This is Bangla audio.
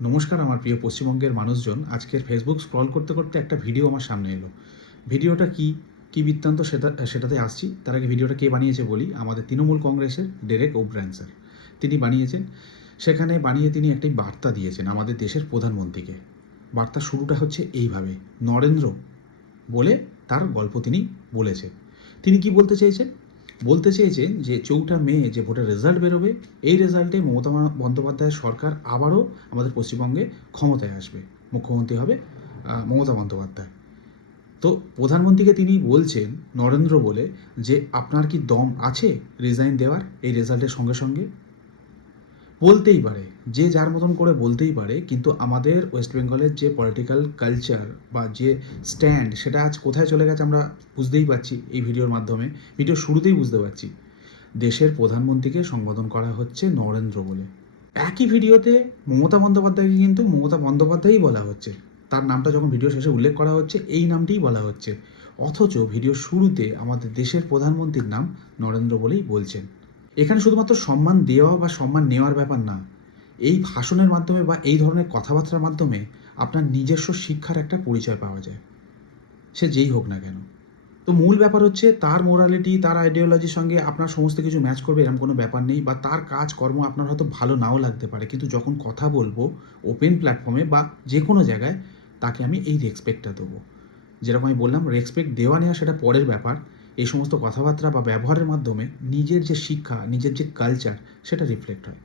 নমস্কার আমার প্রিয় পশ্চিমবঙ্গের মানুষজন। আজকের ফেসবুক স্ক্রল করতে করতে একটা ভিডিও আমার সামনে এলো। ভিডিওটা কী বৃত্তান্ত সেটাতে আসছি। তার আগে ভিডিওটা কে বানিয়েছে বলি। আমাদের তৃণমূল কংগ্রেসের ডেরেক ওব্রায়েন স্যার তিনি বানিয়েছেন। সেখানে বানিয়ে তিনি একটি বার্তা দিয়েছেন আমাদের দেশের প্রধানমন্ত্রীকে। বার্তার শুরুটা হচ্ছে এইভাবে, নরেন্দ্র বলে তার গল্প তিনি বলেছে। তিনি কি বলতে চেয়েছেন? বলতে চেয়েছেন যে 4ঠা মে যে ভোটের রেজাল্ট বেরোবে, এই রেজাল্টে মমতা বন্দ্যোপাধ্যায়ের সরকার আবারও আমাদের পশ্চিমবঙ্গে ক্ষমতায় আসবে, মুখ্যমন্ত্রী হবে মমতা বন্দ্যোপাধ্যায়। তো প্রধানমন্ত্রীকে তিনি বলছেন নরেন্দ্র বলে যে আপনার কি দম আছে রিজাইন দেওয়ার এই রেজাল্টের সঙ্গে সঙ্গে? বলতেই পারে, যে যার মতন করে বলতেই পারে, কিন্তু আমাদের ওয়েস্ট বেঙ্গলের যে পলিটিক্যাল কালচার বা যে স্ট্যান্ড, সেটা আজ কোথায় চলে গেছে আমরা বুঝতেই পারছি। এই ভিডিওর মাধ্যমে, ভিডিওর শুরুতেই বুঝতে পারছি। দেশের প্রধানমন্ত্রীকে সম্বোধন করা হচ্ছে নরেন্দ্র বলে। একই ভিডিওতে মমতা বন্দ্যোপাধ্যায়কে কিন্তু মমতা বন্দ্যোপাধ্যায়ই বলা হচ্ছে। তার নামটা যখন ভিডিও শেষে উল্লেখ করা হচ্ছে, এই নামটিই বলা হচ্ছে। অথচ ভিডিওর শুরুতে আমাদের দেশের প্রধানমন্ত্রীর নাম নরেন্দ্র বলেই বলছেন। এখানে শুধুমাত্র সম্মান দেওয়া বা সম্মান নেওয়ার ব্যাপার না। এই ভাষণের মাধ্যমে বা এই ধরনের কথাবার্তার মাধ্যমে আপনার নিজস্ব শিক্ষার একটা পরিচয় পাওয়া যায়, সে যেই হোক না কেন। তো মূল ব্যাপার হচ্ছে তার মোরালিটি, তার আইডিওলজির সঙ্গে আপনার সমস্ত কিছু ম্যাচ করবে এরকম কোনো ব্যাপার নেই, বা তার কাজকর্ম আপনার হয়তো ভালো নাও লাগতে পারে, কিন্তু যখন কথা বলবো ওপেন প্ল্যাটফর্মে বা যে কোনো জায়গায়, তাকে আমি এই রেসপেক্টটা দেবো। যেরকম আমি বললাম, রেসপেক্ট দেওয়া নেওয়া সেটা পরের ব্যাপার। এই সমস্ত কথাবার্তা বা ব্যবহারের মাধ্যমে নিজের যে শিক্ষা, নিজের যে কালচার, সেটা রিফ্লেক্ট হয়।